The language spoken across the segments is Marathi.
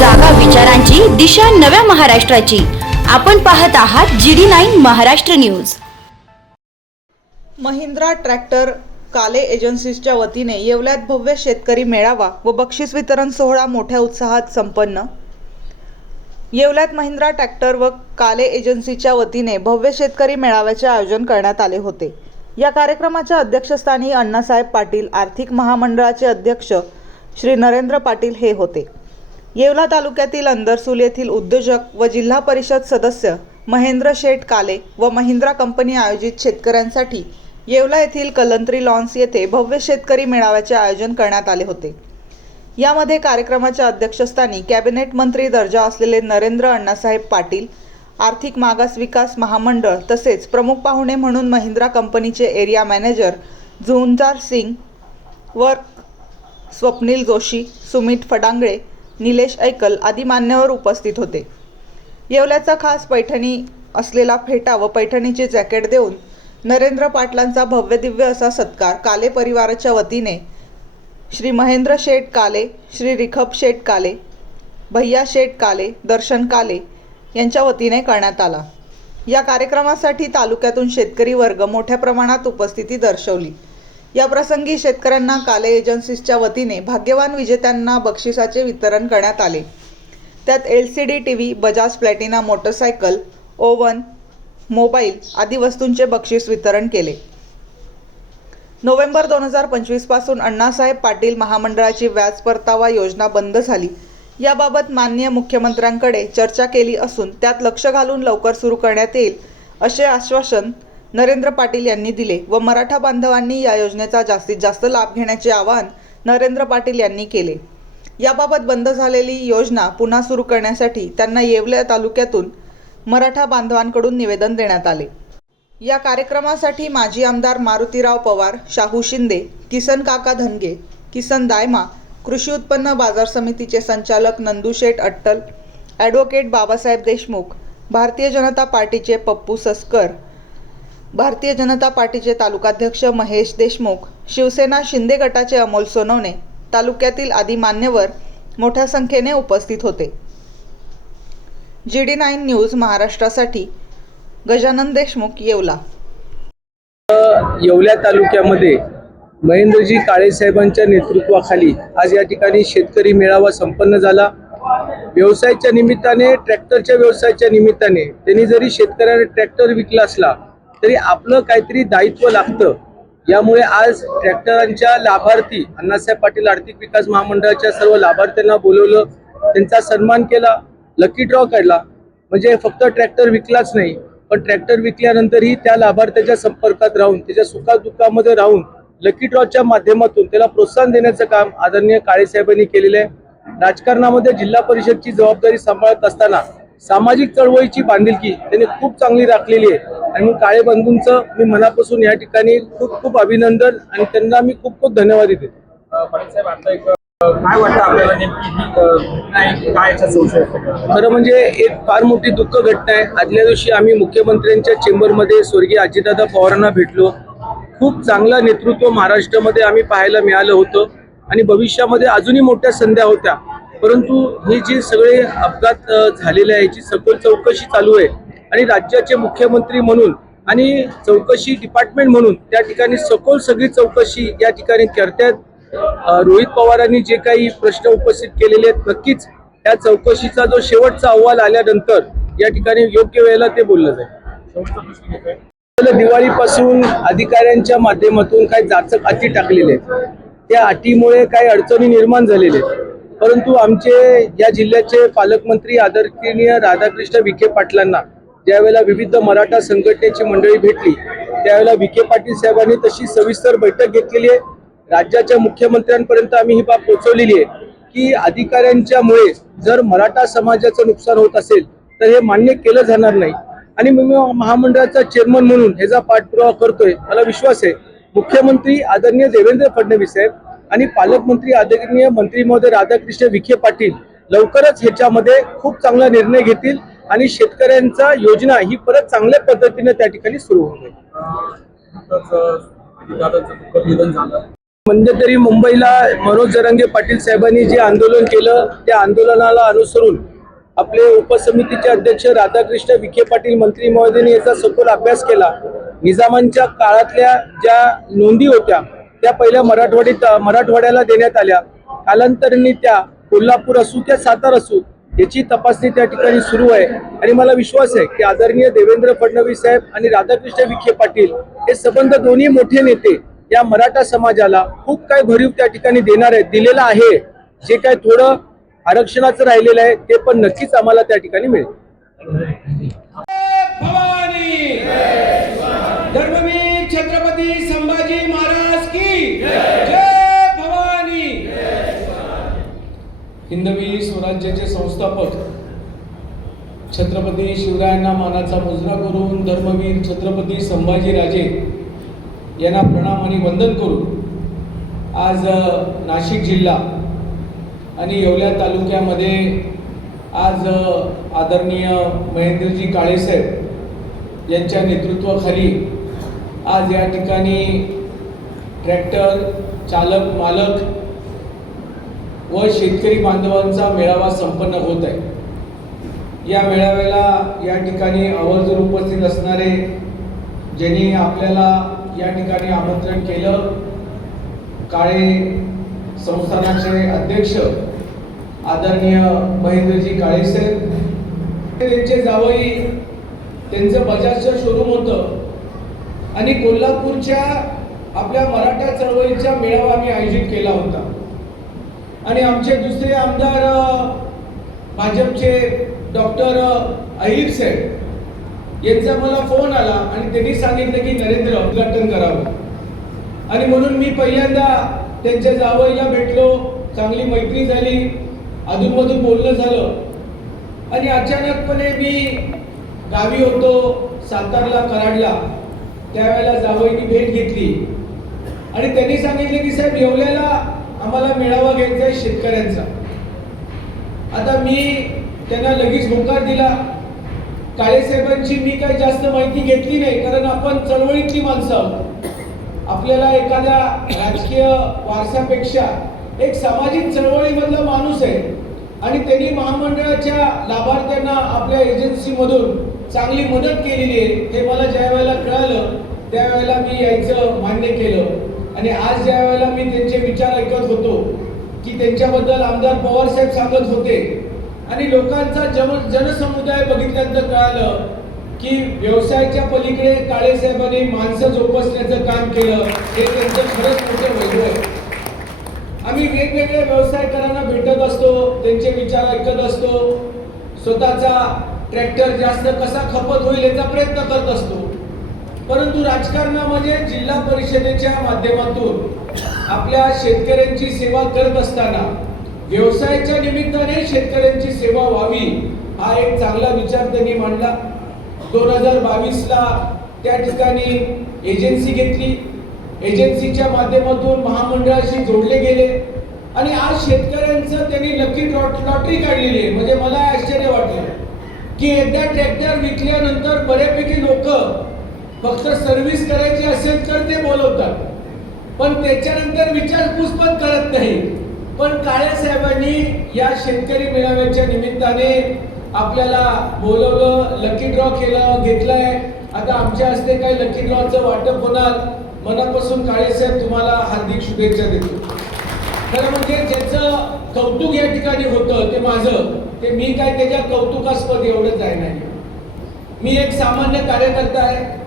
जागा विचारांची दिशा नव्या महाराष्ट्राची. आपण पाहत आहात G D nine Maharashtra news. Mahindra tractor Kale एजन्सीजच्या वतीने येवल्यात भव्य शेतकरी मेळावा व बक्षीस वितरण सोहळा मोठ्या उत्साहात संपन्न. येवल्यात महिंद्रा ट्रॅक्टर व काले एजन्सीच्या वतीने भव्य शेतकरी मेळाव्याचे आयोजन करण्यात आले होते. या कार्यक्रमाच्या अध्यक्षस्थानी अण्णासाहेब पाटील आर्थिक महामंडळाचे अध्यक्ष श्री नरेंद्र पाटील हे होते. येवला तालुक्यातील अंदरसूल येथील उद्योजक व जिल्हा परिषद सदस्य महेंद्र शेठ काले व महिंद्रा कंपनी आयोजित शेतकऱ्यांसाठी येवला येथील कलंत्री लॉन्स येथे भव्य शेतकरी मेळाव्याचे आयोजन करण्यात आले होते. यामध्ये कार्यक्रमाच्या अध्यक्षस्थानी कॅबिनेट मंत्री दर्जा असलेले नरेंद्र अण्णासाहेब पाटील आर्थिक मागास विकास महामंडळ तसेच प्रमुख पाहुणे म्हणून महिंद्रा कंपनीचे एरिया मॅनेजर झुंजार सिंग व स्वप्नील जोशी सुमित फडांगळे निलेश ऐकल आदी मान्यवर उपस्थित होते. येवल्याचा खास पैठणी असलेला फेटा व पैठणीचे जॅकेट देऊन नरेंद्र पाटलांचा भव्य दिव्य असा सत्कार काले परिवाराच्या वतीने श्री महेंद्र शेठ काले श्री रिखब शेठ काले भैया शेठ काले दर्शन काले यांच्या वतीने करण्यात आला. या कार्यक्रमासाठी तालुक्यातून शेतकरी वर्ग मोठ्या प्रमाणात उपस्थिती दर्शवली. या प्रसंगी शेतकऱ्यांना काले एजन्सीजच्या वतीने भाग्यवान विजेत्यांना बक्षिसाचे वितरण करण्यात आले. त्यात L C D T V Bajaj Platina motorcycle oven mobile आदी वस्तूंचे बक्षीस वितरण केले. नोव्हेंबर दोन हजार पंचवीसपासून अण्णासाहेब पाटील महामंडळाची व्याज परतावा योजना बंद झाली. याबाबत माननीय मुख्यमंत्र्यांकडे चर्चा केली असून त्यात लक्ष घालून लवकर सुरू करण्यात येईल असे आश्वासन नरेंद्र पाटील यांनी दिले व मराठा बांधवांनी या योजनेचा जास्तीत जास्त लाभ घेण्याचे आवाहन नरेंद्र पाटील यांनी केले. याबाबत बंद झालेली योजना पुन्हा सुरू करण्यासाठी त्यांना येवल्या तालुक्यातून मराठा बांधवांकडून निवेदन देण्यात आले. या कार्यक्रमासाठी माजी आमदार मारुतीराव पवार शाहू शिंदे किसन काका धनगे किसन दायमा कृषी उत्पन्न बाजार समितीचे संचालक नंदुशेठ अट्टल ॲडव्होकेट बाबासाहेब देशमुख भारतीय जनता पार्टीचे पप्पू सस्कर भारतीय जनता पार्टीचे तालुकाध्यक्ष महेश देशमुख शिवसेना शिंदे गटाचे अमोल सोनवणे तालुक्यातील आदी मान्यवर मोठ्या संख्येने उपस्थित होते. जी डी नाईन न्यूज महाराष्ट्रासाठी गजानन देशमुख येवला. येवल्या तालुक्यामध्ये महेंद्रजी काळेसाहेबांच्या नेतृत्वाखाली आज या ठिकाणी शेतकरी मेळावा संपन्न झाला. व्यवसायाच्या निमित्ताने ट्रॅक्टरच्या व्यवसायाच्या निमित्ताने त्यांनी जरी शेतकऱ्याने ट्रॅक्टर विकला असला तरी आपलं काहीतरी दायित्व लागतं. यामुळे आज ट्रॅक्टरांच्या लाभार्थी अण्णासाहेब पाटील आर्थिक विकास महामंडळाच्या सर्व लाभार्थ्यांना बोलवलं. त्यांचा सन्मान केला लकी ड्रॉ काढला. म्हणजे फक्त ट्रॅक्टर विकलाच नाही पण ट्रॅक्टर विकल्यानंतरही त्या लाभार्थ्याच्या संपर्कात राहून त्याच्या सुखादुःखामध्ये राहून लकी ड्रॉच्या माध्यमातून त्याला प्रोत्साहन देण्याचं काम आदरणीय काळेसाहेबांनी केलेलं आहे. राजकारणामध्ये जिल्हा परिषदची जबाबदारी सांभाळत असताना सामाजिक चळवळीची बांधिलकी त्यांनी खूप चांगली राखलेली आहे. आणि मग काळे बंधूंचं मी मनापासून या ठिकाणी खूप खूप अभिनंदन आणि त्यांना मी खूप खूप धन्यवाद देतो. पाटील साहेब आता एक अ, काय वाटतं आपल्याला नेमकी? काय? खरं म्हणजे एक फार मोठी दुःख घटना आहे. आदल्या दिवशी आम्ही मुख्यमंत्र्यांच्या चेंबरमध्ये स्वर्गीय अजितदादा पवारांना भेटलो. खूप चांगलं नेतृत्व महाराष्ट्रामध्ये आम्ही पाहायला मिळालं होतं. आणि भविष्यामध्ये अजूनही मोठ्या संध्या होत्या. परंतु हे जे सगळे अपघात झालेले आहे याची सखोल चौकशी चालू आहे. आणि राज्याचे मुख्यमंत्री म्हणून आणि चौकशी डिपार्टमेंट म्हणून त्या ठिकाणी सखोल सगळी चौकशी या ठिकाणी करतात. रोहित पवारांनी जे काही प्रश्न उपस्थित केलेले आहेत नक्कीच त्या चौकशीचा जो शेवटचा अहवाल आल्यानंतर या ठिकाणी योग्य वेळेला ते बोललं जाईल. दिवाळीपासून अधिकाऱ्यांच्या माध्यमातून काही जाचक अटी टाकलेले आहेत. त्या अटीमुळे काही अडचणी निर्माण झालेल्या आहेत. परंतु आमचे या जिल्ह्याचे पालकमंत्री आदरणीय राधाकृष्ण विखे पाटलांना ज्यावेळेला विविध मराठा संघटनेची मंडळी भेटली त्यावेळेला विखे पाटील साहेबांनी तशी सविस्तर बैठक घेतलेली आहे. राज्याच्या मुख्यमंत्र्यांपर्यंत आम्ही ही बाब पोहोचवलेली आहे की अधिकाऱ्यांच्यामुळे जर मराठा समाजाचं नुकसान होत असेल तर हे मान्य केलं जाणार नाही. आणि मी महामंडळाचा चेअरमन म्हणून ह्याचा पाठपुरावा करतोय मला विश्वास आहे. मुख्यमंत्री आदरणीय देवेंद्र फडणवीस साहेब आणि पालकमंत्री आदरणीय मंत्री महोदय राधाकृष्ण विखे पाटील लवकरच ह्याच्यामध्ये खूप चांगला निर्णय घेतील. आणि शेतकऱ्यांचा योजना ही परत चांगल्या पद्धतीने त्या ठिकाणी सुरू निधन झालं. मध्यंतरी मुंबईला मनोज जरांगे पाटील साहेबांनी जे आंदोलन केलं त्या आंदोलनाला अनुसरून आपले उपसमितीचे अध्यक्ष राधाकृष्ण विखे पाटील मंत्री महोदयांनी याचा सखोल अभ्यास केला. निजामांच्या काळातल्या ज्या नोंदी होत्या त्या पहिल्या मराठवाडीत मराठवाड्याला देण्यात आल्या. कालांतराने त्या कोल्हापूर असू त्या सातारा असू याची तपासणी त्या ठिकाणी सुरू आहे. आणि मला विश्वास आहे की आदरणीय देवेंद्र फडणवीस साहेब आणि राधाकृष्ण विखे पाटील हे संबंध दोन्ही मोठे नेते या मराठा समाजाला खूप काय भरीव त्या ठिकाणी देणार आहेत दिलेलं आहे. जे काय थोडं आरक्षणाचं राहिलेलं आहे ते पण नक्कीच आम्हाला त्या ठिकाणी मिळेल. हिंदवी स्वराज्याचे संस्थापक छत्रपती शिवरायांना मानाचा मुजरा करून धर्मवीर छत्रपती संभाजीराजे यांना प्रणाम आणि वंदन करून आज नाशिक जिल्हा आणि येवल्या तालुक्यामध्ये आज आदरणीय महेंद्रजी काळेसाहेब यांच्या नेतृत्वाखाली आज या ठिकाणी ट्रॅक्टर चालक मालक व शेतकरी बांधवांचा मेळावा संपन्न होत आहे. या मेळाव्याला या ठिकाणी आवर्जून उपस्थित असणारे ज्यांनी आपल्याला या ठिकाणी आमंत्रण केलं काळे संस्थानाचे अध्यक्ष आदरणीय महेंद्रजी काळेसाहेब त्यांचे जावई त्यांचं बजाजचं शोरूम होतं. आणि कोल्हापूरच्या आपल्या मराठा चळवळीचा मेळावा आम्ही आयोजित केला होता. आणि आमचे दुसरे आमदार भाजपचे डॉक्टर अहिर साहेब यांचा मला फोन आला आणि त्यांनी सांगितलं की नरेंद्र उद्घाटन करावं. आणि म्हणून मी पहिल्यांदा त्यांच्या जावईला भेटलो चांगली मैत्री झाली अधूनमधून बोलणं झालं. आणि अचानकपणे मी गावी होतो सातारला कराडला. त्यावेळेला जावईनी भेट घेतली. आणि त्यांनी सांगितले की साहेब येवल्याला आम्हाला मेळावा घ्यायचा आहे शेतकऱ्यांचा. आता मी त्यांना लगेच होकार दिला. काळेसाहेबांची मी काही जास्त माहिती घेतली नाही कारण आपण चळवळीतली माणसं आहोत. आपल्याला एखाद्या राजकीय वारसापेक्षा एक सामाजिक चळवळीमधला माणूस आहे. आणि त्यांनी महामंडळाच्या लाभार्थ्यांना आपल्या एजन्सीमधून चांगली मदत केलेली आहे. हे मला ज्या वेळेला कळालं त्यावेळेला मी यायचं मान्य केलं. आणि आज ज्या वेळेला मी त्यांचे विचार ऐकत होतो की त्यांच्याबद्दल आमदार पवार साहेब सांगत होते आणि लोकांचा जन जनसमुदाय बघितल्यानंतर कळालं की व्यवसायाच्या पलीकडे काळे साहेबांनी माणसं जोपासण्याचं काम केलं हे त्यांचं खरंच मोठं वैभव आहे. आम्ही वेगवेगळ्या व्यवसायकारांना भेटत असतो त्यांचे विचार ऐकत असतो स्वतःचा ट्रॅक्टर जास्त कसा खपत होईल याचा प्रयत्न करत असतो. परंतु राजकारणामध्ये जिल्हा परिषदेच्या माध्यमातून आपल्या शेतकऱ्यांची सेवा करत असताना व्यवसायाच्या निमित्ताने शेतकऱ्यांची सेवा व्हावी हा एक चांगला विचार त्यांनी मांडला. दोन हजार बावीसला त्या ठिकाणी एजन्सी घेतली. एजन्सीच्या माध्यमातून महामंडळाशी जोडले गेले. आणि आज शेतकऱ्यांचं त्यांनी लकी लॉटरी काढलेली आहे. म्हणजे मला आश्चर्य वाटलं की एकदा ट्रॅक्टर विकल्यानंतर बऱ्यापैकी लोक फक्त सर्व्हिस करायची असेल तर ते बोलवतात. पण त्याच्यानंतर विचारपूस पण करत नाही. पण काळे साहेबांनी या शेतकरी मेळाव्याच्या निमित्ताने आपल्याला बोलवलं लकी ड्रॉ केलं घेतलंय. आता आमच्या हस्ते काही लकी ड्रॉचं वाटप होणार. मनापासून काळे साहेब तुम्हाला हार्दिक शुभेच्छा देतो. खरं म्हणजे ज्याचं कौतुक या ठिकाणी होतं ते माझं. ते मी काय त्याच्या कौतुकास्पद एवढंच आहे नाही. मी एक सामान्य कार्यकर्ता आहे.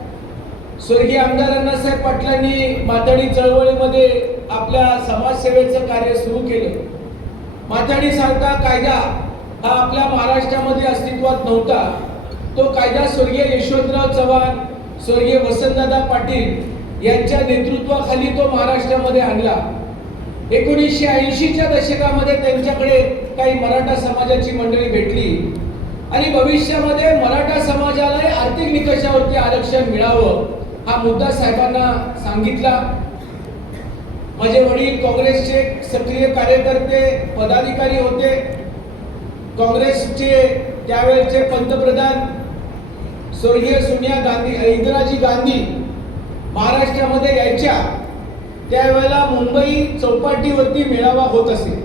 स्वर्गीय आमदार अण्णासाहेब पाटलांनी माथाडी चळवळीमध्ये आपल्या समाजसेवेचं कार्य सुरू केलं. माथाडी सारखा कायदा हा आपल्या महाराष्ट्रामध्ये अस्तित्वात नव्हता. तो कायदा स्वर्गीय यशवंतराव चव्हाण स्वर्गीय वसंतदादा पाटील यांच्या नेतृत्वाखाली तो महाराष्ट्रामध्ये आणला. एकोणीसशे ऐंशीच्या दशकामध्ये त्यांच्याकडे काही मराठा समाजाची मंडळी भेटली. आणि भविष्यामध्ये मराठा समाजाला आर्थिक निकषावरती आरक्षण मिळावं. हा मुद्दा साहेबांना सांगितला. माझे वडील काँग्रेसचे सक्रिय कार्यकर्ते पदाधिकारी होते. काँग्रेसचे त्यावेळेचे पंतप्रधान स्वर्गीय सोनिया गांधी इंदिराजी गांधी महाराष्ट्रामध्ये यायच्या. त्यावेळेला मुंबई चौपाटीवरती मेळावा होत असे.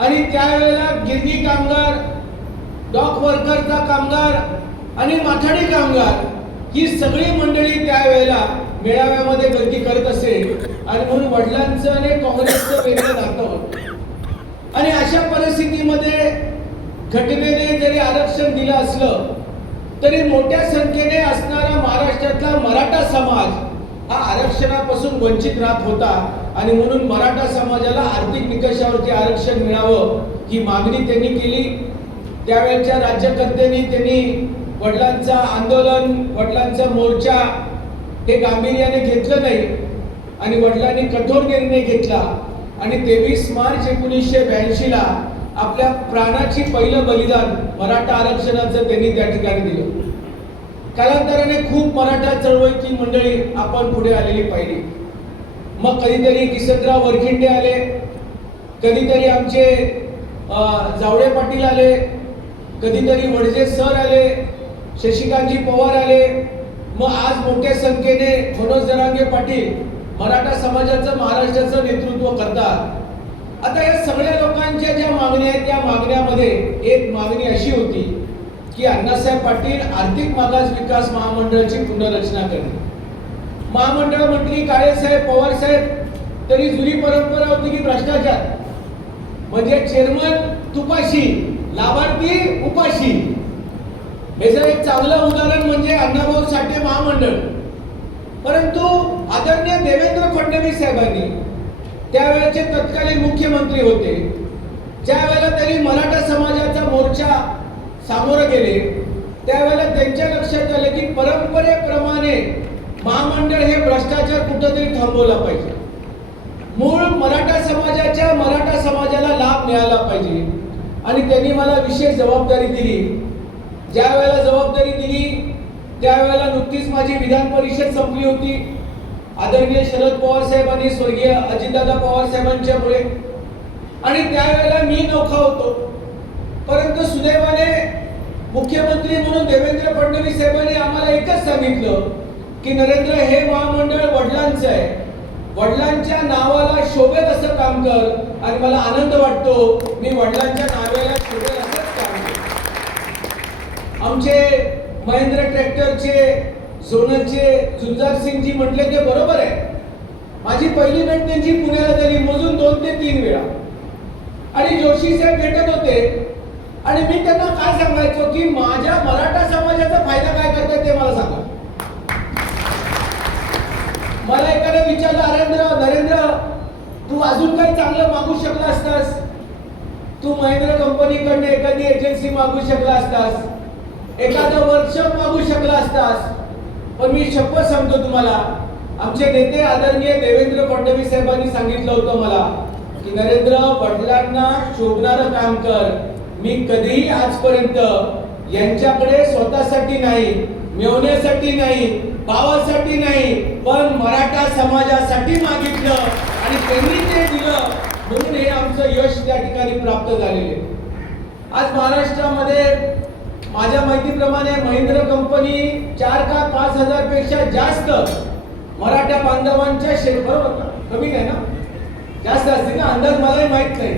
आणि त्यावेळेला गिरणी कामगार डॉक वर्करचा कामगार आणि माथाडी कामगार ही सगळी मंडळी त्यावेळेला मेळाव्यामध्ये गर्दी करत असे आणि म्हणून वडिलांचं आणि काँग्रेसचं वेगळं नातं. आणि अशा परिस्थितीमध्ये घटनेने जरी आरक्षण दिलं असलं तरी मोठ्या संख्येने असणारा महाराष्ट्रातला मराठा समाज हा आरक्षणापासून वंचित राहत होता. आणि म्हणून मराठा समाजाला आर्थिक निकषावरती आरक्षण मिळावं ही मागणी त्यांनी केली. त्यावेळच्या राज्यकर्त्यांनी त्यांनी वडिलांचा आंदोलन वडिलांचा मोर्चा हे गांभीर्याने घेतलं नाही आणि वडिलांनी कठोर निर्णय घेतला. आणि तेवीस मार्च एकोणीसशे ब्याऐंशीला आपल्या प्राणाची पहिलं बलिदान मराठा आरक्षणाचं त्यांनी त्या ठिकाणी दिलं. कालांतराने खूप मराठा चळवळीची मंडळी आपण पुढे आलेली पाहिली. मग कधीतरी किसनराव वरखिंडे आले कधीतरी आमचे जावडे जावळे पाटील आले कधीतरी वडजे सर आले शशिकांतजी पवार आले. मग आज मोठ्या संख्येने मनोज जरांगे पाटील मराठा समाजाचं महाराष्ट्राचं नेतृत्व करतात. आता या सगळ्या लोकांच्या ज्या मागण्या आहेत त्या मागण्यामध्ये एक मागणी अशी होती की अण्णासाहेब पाटील आर्थिक मागास विकास महामंडळाची पुनर्रचना करणे महामंडळ म्हटली काळेसाहेब पवार साहेब तरी जुनी परंपरा होती की भ्रष्टाचार. म्हणजे चेअरमन तुपाशी लाभार्थी उपाशी. याचं एक चांगलं उदाहरण म्हणजे अण्णाभाऊ साठे महामंडळ. परंतु आदरणीय देवेंद्र फडणवीस साहेबांनी त्यावेळेचे तत्कालीन मुख्यमंत्री होते. ज्या वेळेला त्यांनी मराठा समाजाचा मोर्चा सामोरं गेले त्यावेळेला त्यांच्या लक्षात आलं की परंपरेप्रमाणे महामंडळ हे भ्रष्टाचार कुठंतरी थांबवला पाहिजे. मूळ मराठा समाजाच्या मराठा समाजाला लाभ मिळाला पाहिजे. आणि त्यांनी मला विशेष जबाबदारी दिली. ज्या वेळेला जबाबदारी दिली त्यावेळेला नुकतीच माझी विधान परिषद संपली होती. आदरणीय शरद पवार साहेब आणि स्वर्गीय अजितदादा पवार साहेबांच्या मुळे आणि त्यावेळेला मी नोखा होतो. परंतु सुदैवाने मुख्यमंत्री म्हणून देवेंद्र फडणवीस साहेबांनी आम्हाला एकच सांगितलं की नरेंद्र हे महामंडळ वडिलांचं आहे. वडिलांच्या नावाला शोभेत असं काम कर आणि मला आनंद वाटतो. मी वडिलांच्या नावाला शोभेत आमचे महेंद्र ट्रॅक्टरचे झोनलचे जुलजार सिंगजी म्हटले ते बरोबर आहे. माझी पहिली भेट त्यांची पुण्याला झाली मोजून दोन ते तीन वेळा. आणि जोशी साहेब भेटत होते. आणि मी त्यांना काय सांगायचो की माझ्या मराठा समाजाचा फायदा काय करतात ते मला सांगा. मला एकाने विचारलं नरेंद्र नरेंद्र तू अजून काही चांगलं मागू शकला असतास? तू महिंद्रा कंपनीकडनं एखादी एजन्सी मागू शकला असतास? एखादं वर्कशॉप मागू शकला असतास पण मी शपथ सांगतो तुम्हाला. आमचे नेते आदरणीय देवेंद्र फडणवीस साहेबांनी सांगितलं होतं मला की नरेंद्र वडिलांना शोभणारं काम कर. मी कधीही आजपर्यंत यांच्याकडे स्वतःसाठी नाही मिळवण्यासाठी नाही भावासाठी नाही पण मराठा समाजासाठी मागितलं आणि त्यांनी ते दिलं. म्हणून हे आमचं यश त्या ठिकाणी प्राप्त झालेले आज महाराष्ट्रामध्ये माझ्या माहितीप्रमाणे महिंद्र कंपनी चार का पाच हजारपेक्षा जास्त मराठा बांधवांच्या शेत बरोबर कमी काय ना? जास्त असते ना? अंदाज मलाही माहीत नाही.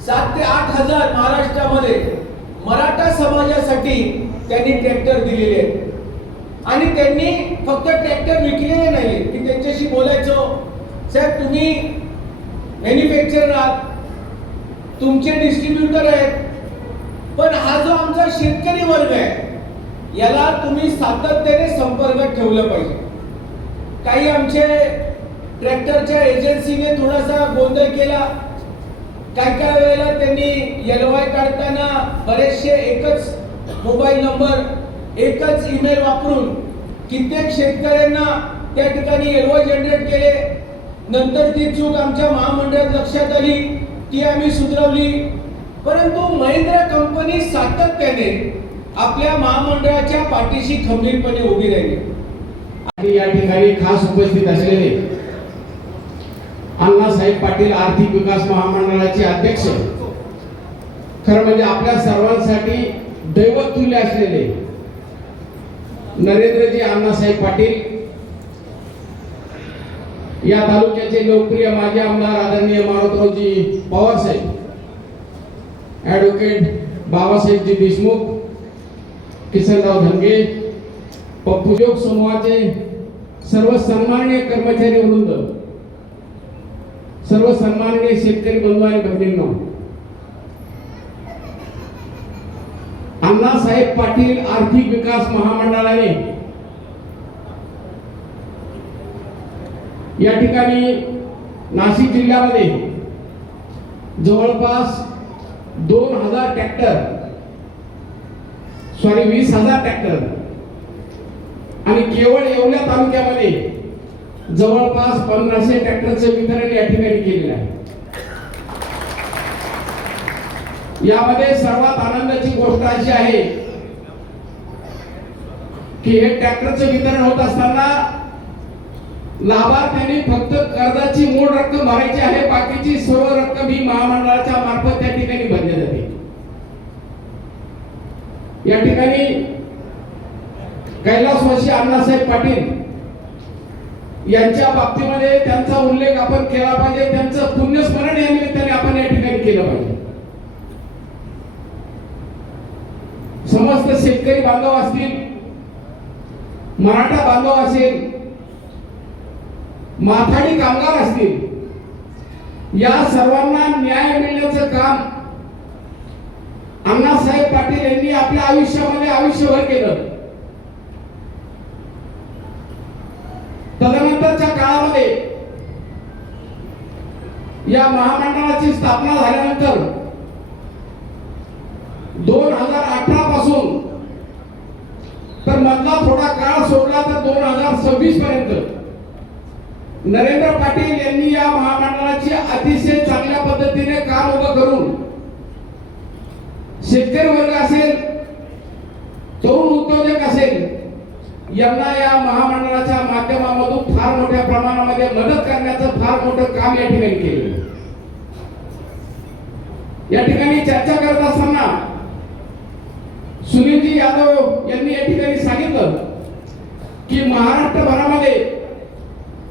सात ते आठ हजार महाराष्ट्रामध्ये मराठा समाजासाठी त्यांनी ट्रॅक्टर दिलेले आहेत. आणि त्यांनी फक्त ट्रॅक्टर विकलेले नाही मी त्यांच्याशी बोलायचो. साहेब तुम्ही मॅन्युफॅक्चरर आहात. तुमचे डिस्ट्रीब्युटर आहेत. पण हा जो आमचा शेतकरी वर्ग आहे याला तुम्ही सातत्याने संपर्कात ठेवलं पाहिजे. काही आमचे ट्रॅक्टरच्या एजन्सीने थोडासा गोंधळ केला. काय काय वेळेला त्यांनी एलवाय काढताना बरेचसे एकच मोबाईल नंबर एकच ईमेल वापरून कित्येक शेतकऱ्यांना त्या ठिकाणी एलवाय जनरेट केले. नंतर ती चूक आमच्या महामंडळात लक्षात आली. ती आम्ही सुधरवली. परंतु महिंद्रा कंपनी सातत्याने आपल्या महामंडळाच्या पाठीशी खंबीरपणे उभी राहिली. आणि या ठिकाणी खास उपस्थित असलेले अण्णासाहेब पाटील आर्थिक विकास महामंडळाचे अध्यक्ष खरं म्हणजे आपल्या सर्वांसाठी दैवतुल्य असलेले नरेंद्रजी अण्णासाहेब पाटील या तालुक्याचे लोकप्रिय माजी आमदार आदरणीय मारुतरावजी पवार साहेब ॲडव्होकेट बाबासाहेबजी देशमुख किसनराव धनगे पप्पूजोग समूहाचे सर्व सन्माननीय कर्मचारी वृंद सर्व सन्माननीय शेतकरी बंधू आणि भगिनींनो अण्णासाहेब पाटील आर्थिक विकास महामंडळाने या ठिकाणी नाशिक जिल्ह्यामध्ये जवळपास दोन हजार ट्रॅक्टर. सॉरी वीस हजार ट्रॅक्टर. आणि केवळ एवढ्या तालुक्यामध्ये जवळपास पंधराशे ट्रॅक्टरचं वितरण या ठिकाणी केलेलं आहे. यामध्ये सर्वात आनंदाची गोष्ट अशी आहे की हे ट्रॅक्टरचं वितरण होत असताना लाभार्थ्यांनी फक्त कर्जाची मूळ रक्कम भरायची आहे बाकीची सर्व रक्कम ही महामंडळाच्या मार्फत त्या ठिकाणी या ठिकाणी कैलासवासी अण्णासाहेब पाटील यांच्या बाबतीमध्ये त्यांचा उल्लेख आपण केला पाहिजे. त्यांचं पुण्यस्मरण या निमित्ताने आपण या ठिकाणी केलं पाहिजे. समस्त शेतकरी बांधव असतील मराठा बांधव असेल माथाडी कामगार असतील या सर्वांना न्याय मिळण्याचं काम अण्णासाहेब पाटील यांनी आपल्या आयुष्यामध्ये आयुष्यभर केलं. तदनंतरच्या काळामध्ये या महामंडळाची स्थापना झाल्यानंतर दोन हजार अठरा पासून तर मधला थोडा काळ सोडला तर दोन हजार सव्वीस पर्यंत. नरेंद्र पाटील यांनी या महामंडळाची अतिशय चांगल्या पद्धतीने काम उभं करून शेतकरी वर्ग असेल तरुण उद्योजक असेल यांना या महामंडळाच्या माध्यमामधून फार मोठ्या प्रमाणामध्ये मदत करण्याचं फार मोठं काम या ठिकाणी केलं या ठिकाणी चर्चा करत असताना सुनीलजी यादव यांनी या ठिकाणी सांगितलं की महाराष्ट्रभरामध्ये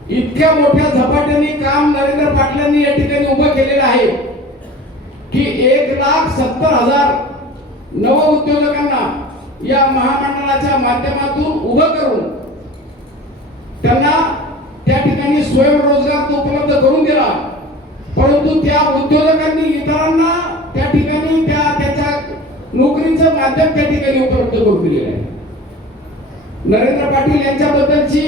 इतक्या मोठ्या झपाट्याने काम नरेंद्र पाटलांनी या ठिकाणी उभं केलेलं आहे. की एक लाख सत्तर हजार नव उद्योजकांना या महामंडळाच्या माध्यमातून उभं करून त्यांना त्या ठिकाणी स्वयंरोजगार उपलब्ध करून दिला. परंतु त्या उद्योजकांनी इतरांना त्या ठिकाणी त्या त्याच्या नोकरीचं माध्यम त्या ठिकाणी उपलब्ध करून दिलेलं आहे. नरेंद्र पाटील यांच्याबद्दलची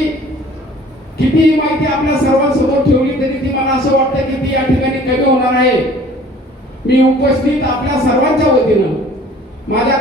कितीही माहिती आपल्या सर्वांसमोर ठेवली तरी ती मला असं वाटतं की ती या ठिकाणी कमी होणार आहे. मी उपस्थित आपल्या सर्वांच्या वतीनं. माझ्या